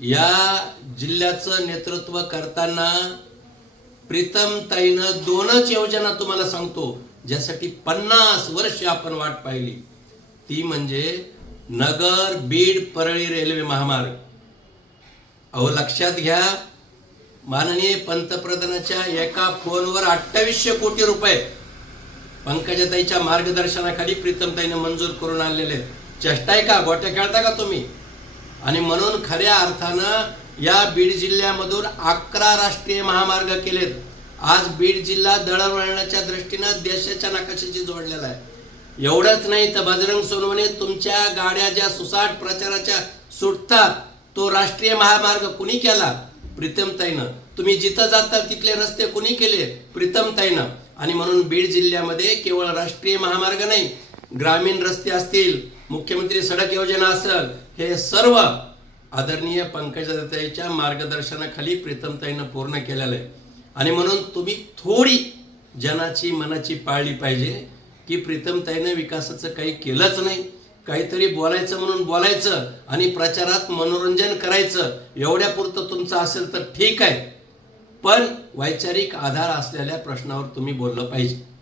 या जिल्ह्याचं नेतृत्व करताना प्रीतमताईनं दोनच योजना तुम्हाला सांगतो, ज्यासाठी 50 वर्ष आपण वाट पाहिली. ती म्हणजे नगर बीड परळी रेल्वे महामार्ग. अहो लक्षात घ्या, माननीय पंतप्रधानाच्या एका फोनवर 2800 कोटी रुपये पंकजाताईच्या मार्गदर्शनाखाली प्रीतमताईने मंजूर करून आणलेले. चेष्टा आहे का? गोट्या खेळता का तुम्ही? आणि म्हणून खऱ्या अर्थानं या बीड जिल्ह्यामधून 11 राष्ट्रीय महामार्ग केलेत. आज बीड जिल्हा दळणवळणाच्या दृष्टीनं देशाच्या नकाशाशी जोडलेला आहे. एवढंच नाही तर बजरंग सोनवणे, तुमच्या गाड्या ज्या सुसाट प्रचाराच्या सुटतात, तो राष्ट्रीय महामार्ग कुणी केला? प्रीतमताईनं. तुम्ही जिथं जाता तिथले रस्ते कुणी केले? प्रीतमताईनं. आणि म्हणून बीड जिल्ह्यामध्ये केवळ राष्ट्रीय महामार्ग नाही, ग्रामीण रस्ते असतील, मुख्यमंत्री सडक योजना असेल, हे सर्व आदरणीय पंकजाताईच्या मार्गदर्शनाखाली प्रीतमताईनं पूर्ण केलेलं आहे. आणि म्हणून तुम्ही थोडी जनाची मनाची पाळली पाहिजे की प्रीतमताईनं विकासाचं काही केलंच नाही, काहीतरी बोलायचं म्हणून बोलायचं आणि प्रचारात मनोरंजन करायचं, एवढ्यापुरतं तुमचं असेल तर ठीक आहे. पण वैचारिक आधार असलेल्या प्रश्नावर तुम्ही बोललं पाहिजे.